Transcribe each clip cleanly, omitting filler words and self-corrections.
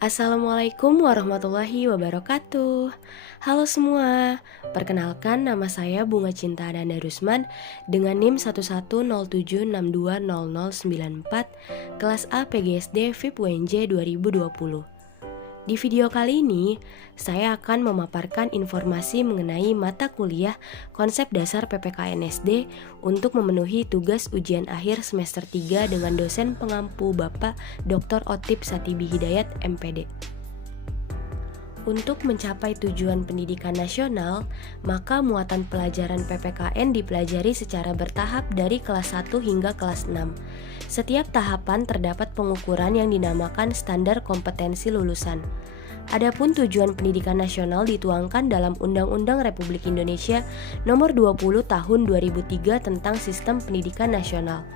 Assalamualaikum warahmatullahi wabarakatuh. Halo semua, perkenalkan nama saya Bunga Cinta Ananda Rusman dengan NIM 1107620094 kelas A PGSD FIP UNJ 2020. Di video kali ini, saya akan memaparkan informasi mengenai mata kuliah konsep dasar PPKN SD untuk memenuhi tugas ujian akhir semester 3 dengan dosen pengampu Bapak Dr. Otip Satibi Hidayat, MPD. Untuk mencapai tujuan pendidikan nasional, maka muatan pelajaran PPKN dipelajari secara bertahap dari kelas 1 hingga kelas 6. Setiap tahapan terdapat pengukuran yang dinamakan standar kompetensi lulusan. Adapun tujuan pendidikan nasional dituangkan dalam Undang-Undang Republik Indonesia Nomor 20 Tahun 2003 tentang Sistem Pendidikan Nasional.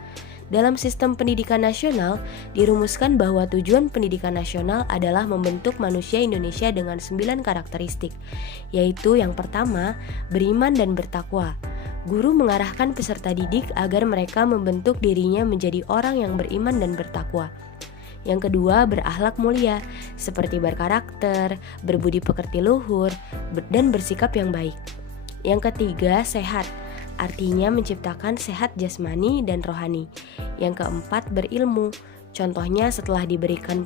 Dalam sistem pendidikan nasional, dirumuskan bahwa tujuan pendidikan nasional adalah membentuk manusia Indonesia dengan 9 karakteristik, yaitu yang pertama, beriman dan bertakwa. Guru mengarahkan peserta didik agar mereka membentuk dirinya menjadi orang yang beriman dan bertakwa. Yang kedua, berakhlak mulia, seperti berkarakter, berbudi pekerti luhur, dan bersikap yang baik. Yang ketiga, sehat, artinya menciptakan sehat jasmani dan rohani. Yang keempat, berilmu. Contohnya setelah diberikan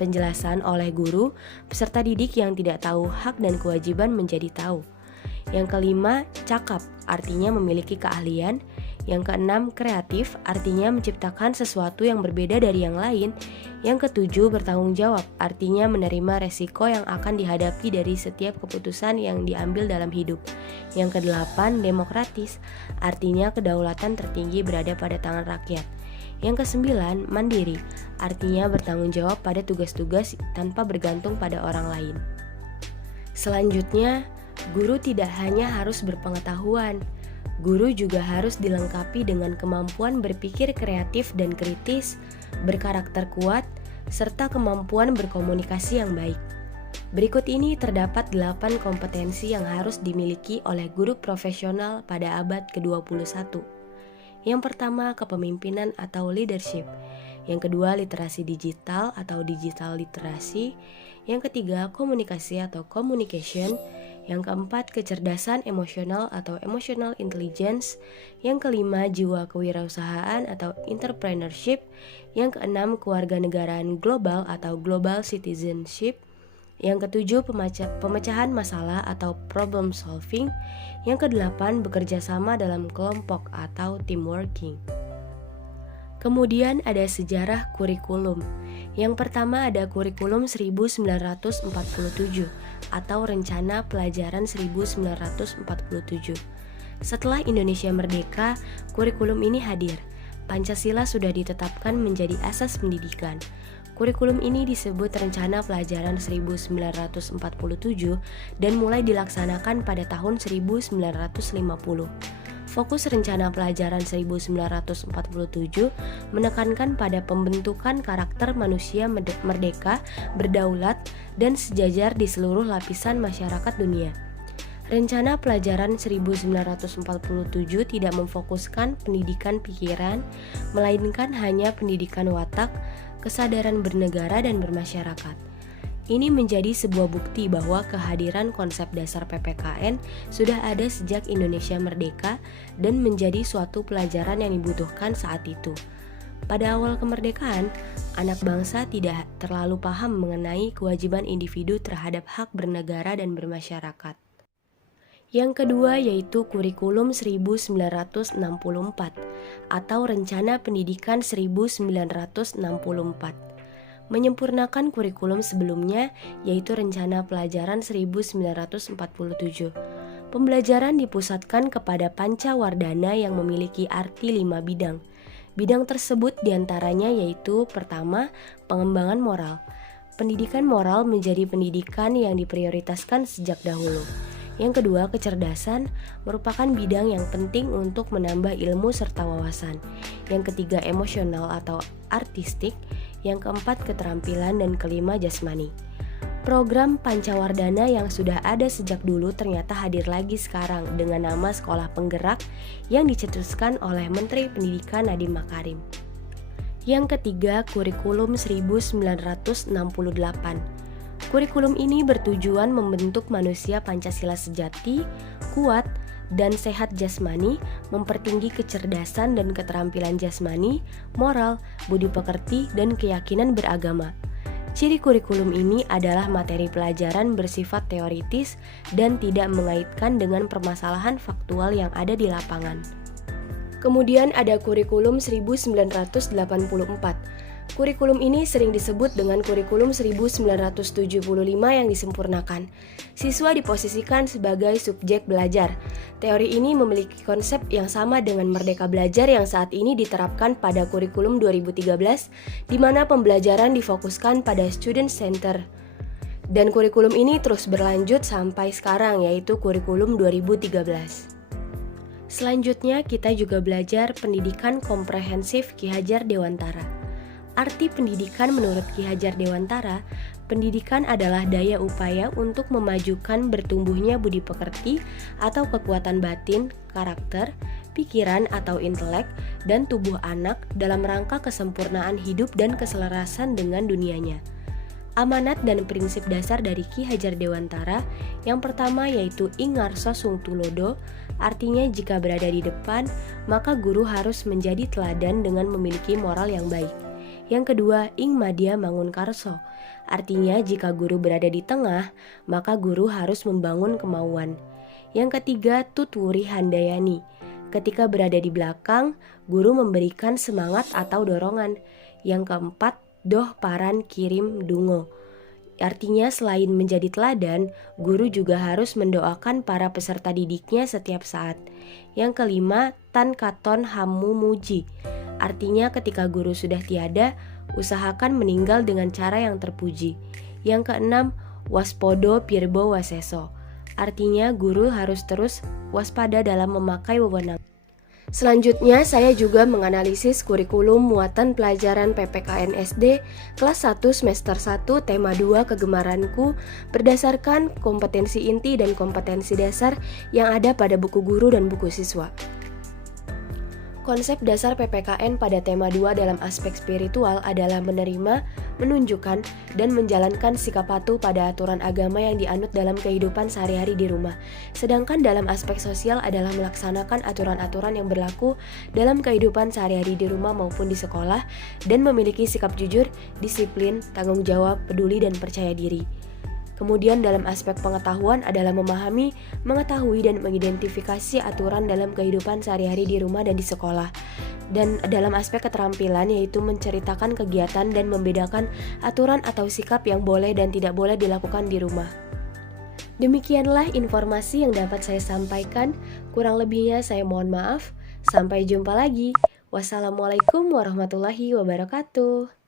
penjelasan oleh guru, peserta didik yang tidak tahu hak dan kewajiban menjadi tahu. Yang kelima, cakap, artinya memiliki keahlian. Yang keenam, kreatif, artinya menciptakan sesuatu yang berbeda dari yang lain. Yang ketujuh, bertanggung jawab, artinya menerima resiko yang akan dihadapi dari setiap keputusan yang diambil dalam hidup. Yang kedelapan, demokratis, artinya kedaulatan tertinggi berada pada tangan rakyat. Yang kesembilan, mandiri, artinya bertanggung jawab pada tugas-tugas tanpa bergantung pada orang lain. Selanjutnya, guru tidak hanya harus berpengetahuan, guru juga harus dilengkapi dengan kemampuan berpikir kreatif dan kritis, berkarakter kuat, serta kemampuan berkomunikasi yang baik. Berikut ini terdapat 8 kompetensi yang harus dimiliki oleh guru profesional pada abad ke-21. Yang pertama, kepemimpinan atau leadership. Yang kedua, literasi digital atau digital literasi. Yang ketiga, komunikasi atau communication. Yang keempat, kecerdasan emosional atau emotional intelligence. Yang kelima, jiwa kewirausahaan atau entrepreneurship. Yang keenam, kewarganegaraan global atau global citizenship. Yang ketujuh, pemecahan masalah atau problem solving. Yang kedelapan, bekerja sama dalam kelompok atau teamworking. Kemudian ada sejarah kurikulum. Yang pertama ada kurikulum 1947 atau rencana pelajaran 1947. Setelah Indonesia merdeka, kurikulum ini hadir. Pancasila sudah ditetapkan menjadi asas pendidikan. Kurikulum ini disebut Rencana Pelajaran 1947 dan mulai dilaksanakan pada tahun 1950. Fokus Rencana Pelajaran 1947 menekankan pada pembentukan karakter manusia merdeka, berdaulat, dan sejajar di seluruh lapisan masyarakat dunia. Rencana Pelajaran 1947 tidak memfokuskan pendidikan pikiran, melainkan hanya pendidikan watak, kesadaran bernegara dan bermasyarakat. Ini menjadi sebuah bukti bahwa kehadiran konsep dasar PPKN sudah ada sejak Indonesia merdeka dan menjadi suatu pelajaran yang dibutuhkan saat itu. Pada awal kemerdekaan, anak bangsa tidak terlalu paham mengenai kewajiban individu terhadap hak bernegara dan bermasyarakat. Yang kedua yaitu Kurikulum 1964 atau Rencana Pendidikan 1964. Menyempurnakan kurikulum sebelumnya yaitu Rencana Pelajaran 1947. Pembelajaran dipusatkan kepada pancawardana yang memiliki arti 5 bidang. Bidang tersebut diantaranya yaitu pertama, pengembangan moral. Pendidikan moral menjadi pendidikan yang diprioritaskan sejak dahulu. Yang kedua, kecerdasan merupakan bidang yang penting untuk menambah ilmu serta wawasan. Yang ketiga, emosional atau artistik. Yang keempat, keterampilan, dan kelima, jasmani. Program Pancawardana yang sudah ada sejak dulu ternyata hadir lagi sekarang dengan nama Sekolah Penggerak yang dicetuskan oleh Menteri Pendidikan Nadiem Makarim. Yang ketiga, kurikulum 1968. Kurikulum ini bertujuan membentuk manusia Pancasila sejati, kuat, dan sehat jasmani, mempertinggi kecerdasan dan keterampilan jasmani, moral, budi pekerti, dan keyakinan beragama. Ciri kurikulum ini adalah materi pelajaran bersifat teoritis dan tidak mengaitkan dengan permasalahan faktual yang ada di lapangan. Kemudian ada kurikulum 1984. Kurikulum ini sering disebut dengan kurikulum 1975 yang disempurnakan. Siswa diposisikan sebagai subjek belajar. Teori ini memiliki konsep yang sama dengan Merdeka Belajar yang saat ini diterapkan pada kurikulum 2013, di mana pembelajaran difokuskan pada student center. Dan kurikulum ini terus berlanjut sampai sekarang, yaitu kurikulum 2013. Selanjutnya kita juga belajar pendidikan komprehensif Ki Hajar Dewantara. Arti pendidikan menurut Ki Hajar Dewantara, pendidikan adalah daya upaya untuk memajukan bertumbuhnya budi pekerti atau kekuatan batin, karakter, pikiran atau intelek, dan tubuh anak dalam rangka kesempurnaan hidup dan keselarasan dengan dunianya. Amanat dan prinsip dasar dari Ki Hajar Dewantara yang pertama yaitu ing ngarsa sung tulodo, artinya jika berada di depan, maka guru harus menjadi teladan dengan memiliki moral yang baik. Yang kedua, ing madya mangun karso, artinya jika guru berada di tengah, maka guru harus membangun kemauan. Yang ketiga, tutwuri handayani, ketika berada di belakang, guru memberikan semangat atau dorongan. Yang keempat, doh paran kirim dungo, artinya selain menjadi teladan, guru juga harus mendoakan para peserta didiknya setiap saat. Yang kelima, tan katon hamu muji, artinya ketika guru sudah tiada, usahakan meninggal dengan cara yang terpuji. Yang keenam, waspodo pirbo waseso, artinya guru harus terus waspada dalam memakai wewenang. Selanjutnya saya juga menganalisis kurikulum muatan pelajaran PPKN SD kelas 1 semester 1 tema 2 kegemaranku berdasarkan kompetensi inti dan kompetensi dasar yang ada pada buku guru dan buku siswa. Konsep dasar PPKN pada tema 2 dalam aspek spiritual adalah menerima, menunjukkan, dan menjalankan sikap patuh pada aturan agama yang dianut dalam kehidupan sehari-hari di rumah. Sedangkan dalam aspek sosial adalah melaksanakan aturan-aturan yang berlaku dalam kehidupan sehari-hari di rumah maupun di sekolah, dan memiliki sikap jujur, disiplin, tanggung jawab, peduli, dan percaya diri. Kemudian dalam aspek pengetahuan adalah memahami, mengetahui, dan mengidentifikasi aturan dalam kehidupan sehari-hari di rumah dan di sekolah. Dan dalam aspek keterampilan yaitu menceritakan kegiatan dan membedakan aturan atau sikap yang boleh dan tidak boleh dilakukan di rumah. Demikianlah informasi yang dapat saya sampaikan, kurang lebihnya saya mohon maaf. Sampai jumpa lagi. Wassalamualaikum warahmatullahi wabarakatuh.